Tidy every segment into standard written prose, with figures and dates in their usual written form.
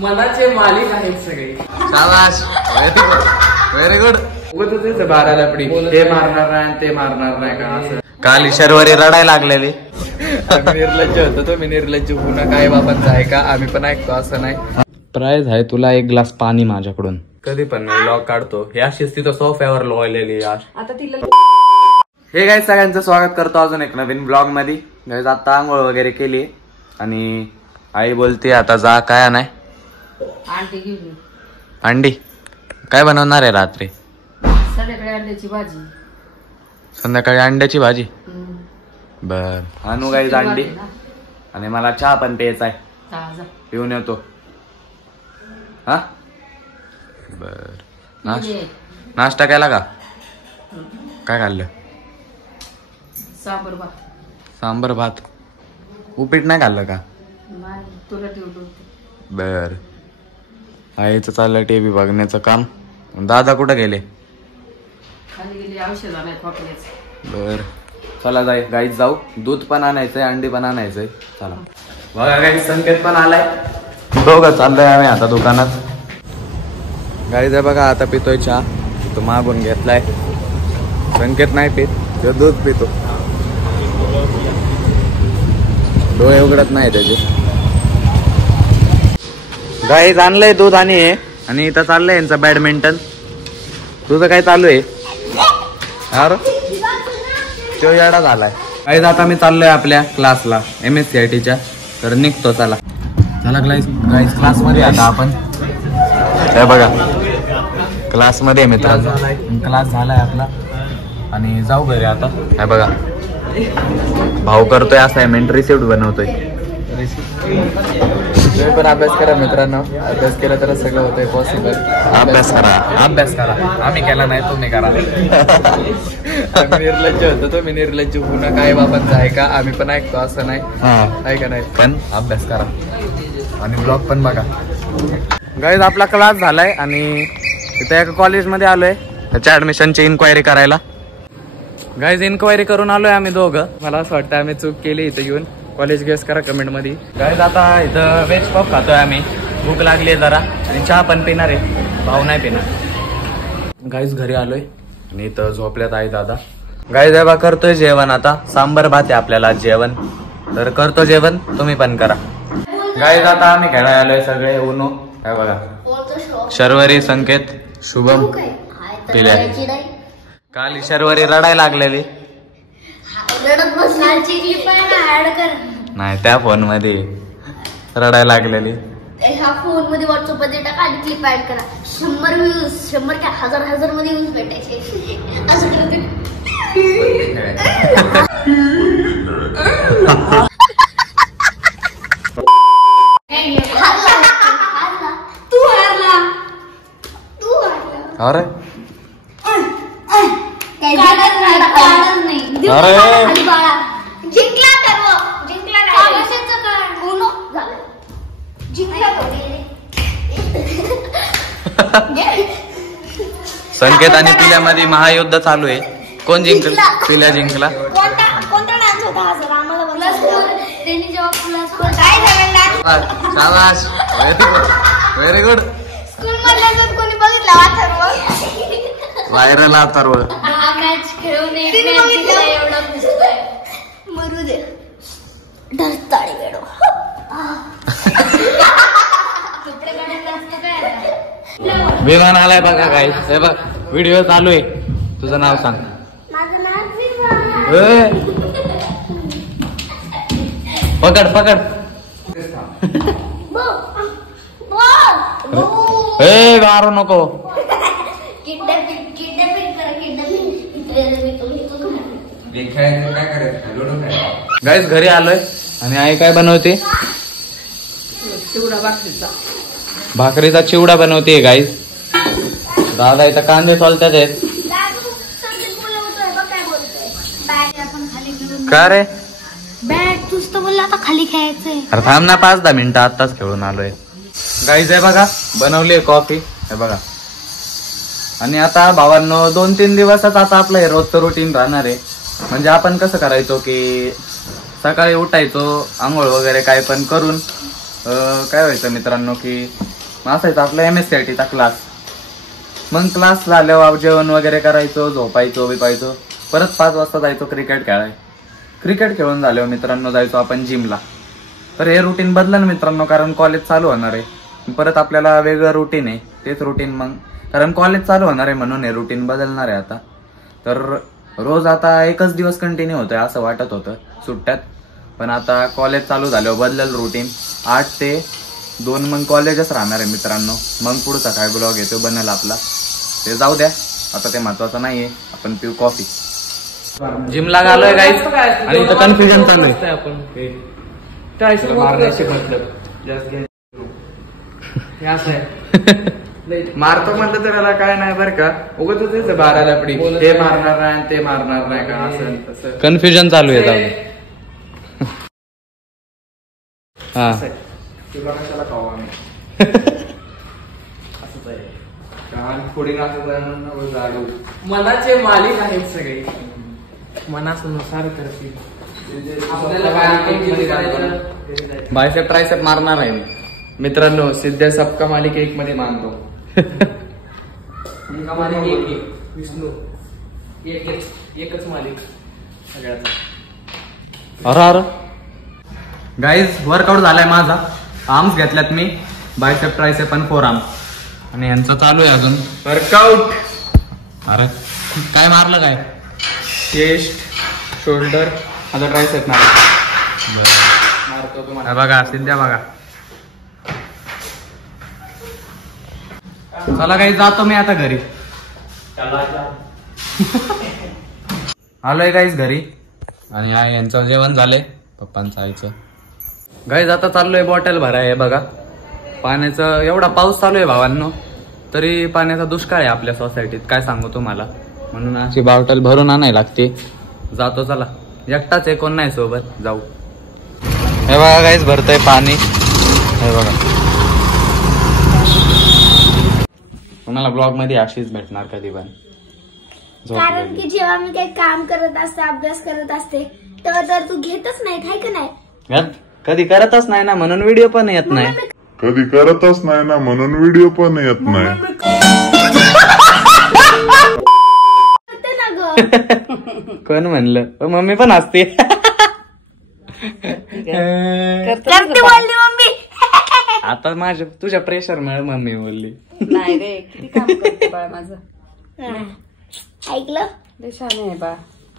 मनाचे मालिक आहेत सगळे. शाबाश, व्हेरी गुड. उगतच बाराला पडी ते मारणार नाही ते मारणार नाही का असं. काल शर्वरी रडायला लागलेली. आम्ही निर्लज्ज होतो, तुम्ही निर्लज्ज होऊ नका. आई बाबांचं आहे का, आम्ही पण ऐकतो असं नाही. प्राइज आहे तुला 1 ग्लास पाणी माझ्याकडून. कधी पण लॉग काढतो या शिस्ती तर सोफ्यावर लोळलेली आता तिला हे गाईज सगळ्यांचं स्वागत करतो अजून एक नवीन ब्लॉग मध्ये. गाईज आता आंघोळ वगैरे केली आणि आई बोलते आता जा काय नाही आंटी घेऊन अंडी काय बनवणार आहे रात्री. संध्याकाळी अंड्याची भाजी. संध्याकाळी अंड्याची भाजी. बर आणू गाईज अंडी आणि मला चहा पण प्यायचा आहे. पिऊन येतो. हा बर नाश्ता केला का. काय खाल्लं. सांबर भात. सांबर भात. उपीट नाही खाल्लं का. नाही तुला ठेवतो. बर आईचं चाललं टीव्ही बघण्याचं काम. दादा कुठं गेले. खाली गेली औषध आणाय खोकल्याचं. बर चला जाई गाईच जाऊ. दूध पण आणायचंय अंडी पण आणायचंय. चला बघा गाईच संकेत पण आलाय. दोघं चाललोय आम्ही आता दुकानात. गाईच आहे बघा आता पितोय चहा. तो मागून घेतलाय. संकेत नाही पित तो दूध पितो. डोळे उघडत नाही त्याचे. गाईज आणलंय दूध आणि हे आणि इथं चाललंय यांचं बॅडमिंटन. तुझं काय चालू आहे. अरे तो येडा झालाय. गाईज आता मी चाललोय आपल्या क्लासला MSCITच्या. तर निघतो चला. चला गाईज क्लास मध्ये आता आपण. हे बघा क्लास मध्ये मित्रांनो क्लास झालाय आपला आणि जाऊ घरी आता. हे बघा भाऊ करतोय असाइनमेंट रिसिप्ट बनवतोय. तुम्ही पण अभ्यास करा मित्रांनो. अभ्यास केला तर सगळं होतंय पॉसिबल. अभ्यास करा. आम्ही केला नाही तुम्ही करा. आम्ही निर्लज्ज होतो, तुम्ही निर्लज्ज होऊ नका. आई बाबांचं आहे का, आम्ही पण ऐकतो असं नाही आहे का नाही. पण अभ्यास करा आणि ब्लॉग पण बघा. गाईज आपला क्लास झालाय आणि इथे एका कॉलेजमध्ये आलोय त्याच्या ऍडमिशनची इन्क्वायरी करायला. गाईज इन्क्वायरी करून आलोय आम्ही दोघं. मला असं वाटतं आम्ही चूक केली इथं येऊन. कॉलेज गेस करा कमेंट मध्ये. गाईज आता इथं व्हेज पफ खातोय आम्ही. भूक लागली जरा आणि चहा पण पिणार आहे. भाऊ नाही पिणार. गाईज घरी आलोय आणि इथं झोपल्यात आहे दादा. गाईज बा करतोय जेवण आता. सांबर भात आहे आपल्याला जेवण. तर करतो जेवण तुम्ही पण करा. गाईज आता आम्ही खेळायला आलोय सगळे उनो. काय बघा शर्वरी संकेत शुभम पिल्या. काल शर्वरी रडायला लागलेली. नाही त्या फोन मध्ये रडायला लागलेली. ह्या फोन मध्ये व्हॉट्सअप मध्ये टाका आणि क्लिप ऍड करा. 100 व्ह्यूज 100 काय हजार मध्ये व्ह्यूज भेटायचे असं करते. अरे संकेत आणि पिल्यामध्ये महायुद्ध चालू आहे. कोण जिंकल. पिल्या जिंकला. कोणता डान्स होता हा सर आम्हाला त्यांनी जेव्हा शाबाश व्हेरी गुड. स्कूल मधला कोणी बघितला व्हायरल अथर्व. मॅच खेळून एवढा खुशतोय. मरू दे ढसताळी वेडो. विमान आलाय बघा काय. हे बघ व्हिडिओ चालू आहे. तुझं नाव सांग. माझं नाव पकड पकड. ए मारू नको. गाईस घरी आलोय आणि आई काय बनवते. चिवडा भाकरीचा. भाकरीचा चिवडा बनवते गाईस. दादा इथं कांदे सोलतात आहेत. का रे बॅट तूच तर बोलला आता खाली खेळायचंय. अरे थांब ना 5-10 मिनिटं आताच खेळून आलोय. गाईस आहे बघा बनवली कॉफी. हे बघा आणि आता भावांनो 2-3 दिवसच आता आपलं हे रोजचं रुटीन राहणार आहे. म्हणजे आपण कसं करायचो की सकाळी उठायचो आंघोळ वगैरे काय पण करून काय व्हायचं मित्रांनो की असायचं आपला MSCIT चा क्लास. मग क्लास झाल्यावर जेवण वगैरे करायचो, झोपायचो बिपायचो, परत 5 वाजता जायचो क्रिकेट खेळायला. क्रिकेट खेळून झाल्यावर मित्रांनो जायचो आपण जिमला. तर हे रुटीन बदलं ना मित्रांनो, कारण कॉलेज चालू होणार आहे. परत आपल्याला वेगळं रुटीन आहे, तेच रुटीन मग कारण कॉलेज चालू होणार आहे म्हणून हे रुटीन बदलणार आहे आता. तर रोज आता एकच दिवस कंटिन्यू होतोय असं वाटत होतं सुट्ट्यात, पण आता कॉलेज चालू झाल्यावर बदलल रुटीन. 8 ते 2 मग कॉलेजच राहणार आहे मित्रांनो. मग पुढचा काय ब्लॉग येतो बनल आपला, ते जाऊ द्या, आता ते महत्वाचं नाहीये. आपण पिऊ कॉफी. जिमला गेलोय गाईस आणि इथं कन्फ्युजन चालू आहे. आपण मारण्याचे मतलब जास्त घ्या. हे असं आहे मारतो म्हटलं तर याला काय नाही बरं का, उगतच 12ला पडी हे मारणार नाही ते मारणार नाही का, असं तसं कन्फ्युजन चालू आहे. हा तुला कशाला खाऊ आम्ही असंच आहे पुढे जाडू. मनाचे मालिक आहेत सगळे, मनानुसार करतील. बायसेप ट्रायसेप मारणार आहे मी मित्रांनो. सिद्ध सबका मालिक 1 मध्ये मानतो. मालिक 1 विष्णू एकच मालिक सगळ्यात. अरे गाईज वर्कआउट झालाय माझा. आर्म्स घेतल्यात मी, बायसेप ट्रायसेप आणि फोर आर्म, आणि यांचं चालू आहे अजून वर्कआउट. अरे काय मारलं काय? चेस्ट, शोल्डर, आता ट्रायसेप मारतो तुम्हाला. बघा सिद्ध्या बघा. चला काही जातो मी आता घरी. आलोय गाईज घरी आणि यांचं जेवण झालंय, पप्पांचं आईचं. गाईज आता चाललोय बॉटल भराय. हे बघा पाण्याचं, एवढा पाऊस चालू आहे भावांनो, तरी पाण्याचा दुष्काळ आहे आपल्या सोसायटीत, काय सांगू तुम्हाला. म्हणून अशी बॉटल भरून आणायला लागते. जातो चला, एकटाच आहे, कोण नाही सोबत, जाऊ. हे बघा गाईज भरतय पाणी. हे बघा तुम्हाला ब्लॉग मध्ये अशीच भेटणार कधी पण. कारण की जेव्हा मी काही काम करत असते, अभ्यास करत असते, तेव्हा तर तू घेतच नाही, काय का नाही? कधी करतच नाही ना म्हणून व्हिडिओ पण येत नाही. कधी करतच नाही ना म्हणून व्हिडिओ पण येत नाही. कोण म्हणलं? मम्मी पण असते. करते बोलली मम्मी. आता माझ्या तुझ्या प्रेशर मुळे मम्मी बोलली. नाही रे, किती काम करते बाळ माझं. ऐकलं? देशाने आहे बा.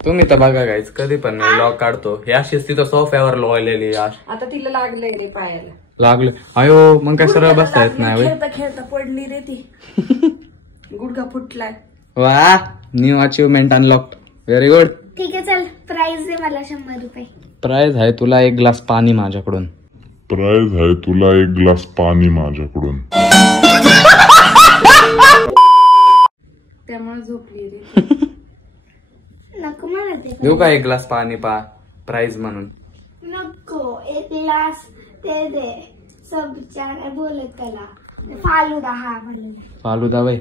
तुम्ही तर बघा गाईज कधी पण ब्लॉग काढतो, हे अशीच तिथं सोफ्यावर लोळलेली. आता तिला लागलंय रे पायाला. लागले अयो, मग काय सरळ बसता येत नाही. खेळता खेळता पडली रे ती. गुडघा फुटलाय. वा, new achievement unlocked. Very good. ठीक आहे, चल प्राइस दे मला 100 रुपये. प्राइज आहे तुला 1 ग्लास पाणी माझ्याकडून. प्राइज आहे तुला 1 ग्लास पाणी माझ्याकडून. त्यामुळे झोपली रे. नको मला ते. देऊ का 1 ग्लास पाणी प्राइज म्हणून? नको, 1 ग्लास ते दे. सब काय बोलत त्याला फालुदा. हा म्हणलं फालुदा बाई.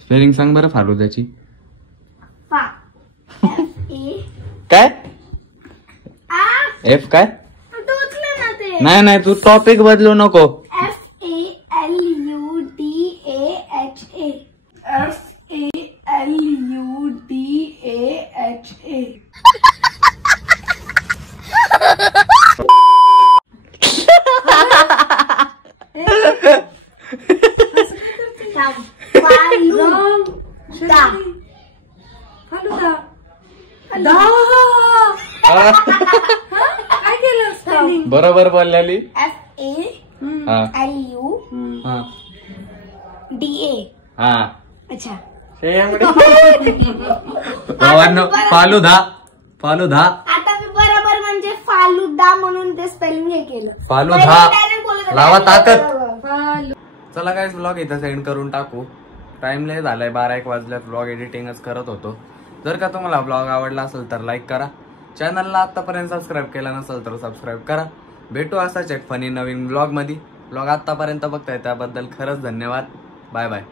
स्पेलिंग सांग बरं फालुद्याची. फा FA काय आ एफ काय? तू उचलं ना ते. नाही तू टॉपिक बदलू नको. काय केलं स्पेलिंग? बरोबर बोललेली. FALUDA. हा अच्छा. फालुदा. आता मी बरोबर म्हणजे फालुदा म्हणून ते स्पेलिंग हे केलं. फालुदा लावा ताकद. फालू. चला काय ब्लॉग इथं सेंड करून टाकू. टाइम लय झालाय, 12-1 वाजल्यात. ब्लॉग एडिटिंगच करत होतो. जर का तुम्हाला ब्लॉग आवडला असेल तर लाईक करा. चॅनलला आतापर्यंत सबस्क्राईब केला नसेल तर सबस्क्राईब करा. भेटू असाच एक फनी नवीन ब्लॉग मध्ये. ब्लॉग आतापर्यंत बघताय त्याबद्दल खरंच धन्यवाद. Bye bye.